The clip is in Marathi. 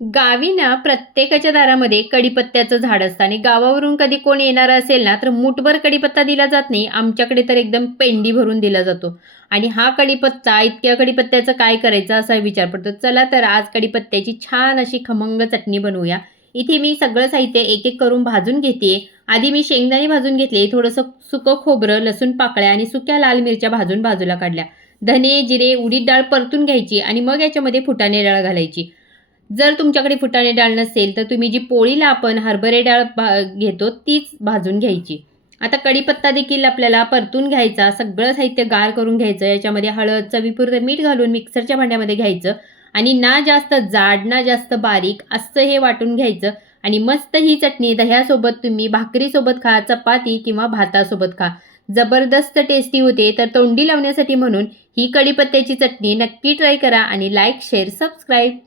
गावी ना प्रत्येकाच्या दारामध्ये कढीपत्त्याचं झाड असतं आणि गावावरून कधी कोण येणार असेल ना, तर मूठभर कढीपत्ता दिला जात नाही. आमच्याकडे तर एकदम पेंडी भरून दिला जातो. आणि हा कढीपत्ता, इतक्या कढीपत्त्याचं काय करायचं असा विचार पडतो. चला तर आज कढीपत्त्याची छान अशी खमंग चटणी बनवूया. इथे मी सगळं साहित्य एक-एक करून भाजून घेतेय. आधी मी शेंगदाणे भाजून घेतले, थोडंसं सुकं खोबरं, लसूण पाकळ्या आणि सुक्या लाल मिरच्या भाजून बाजूला काढल्या. धने, जिरे, उडीद डाळ परतून घ्यायची आणि मग याच्यामध्ये फुटाणे डाळ घालायची. जर तुमच्याकडे फुटाणे डाळ नसेल, तर तुम्ही जी पोळीला आपण हरभरे डाळ घेतो तीच भाजून घ्यायची. आता कढीपत्ता देखील आपल्याला परतून घ्यायचा. सगळं साहित्य गार करून घ्यायचं. याच्यामध्ये हळद, चवीपुरतं मीठ घालून मिक्सरच्या भांड्यामध्ये घ्यायचं आणि ना जास्त जाड, ना जास्त बारीक असं हे वाटून घ्यायचं आणि मस्त ही चटणी दह्यासोबत तुम्ही भाकरीसोबत खा, चपाती किंवा भातासोबत खा. जबरदस्त टेस्टी होते. तर तोंडी लावण्यासाठी म्हणून ही कढीपत्त्याची चटणी नक्की ट्राय करा आणि लाईक, शेअर, सबस्क्राईब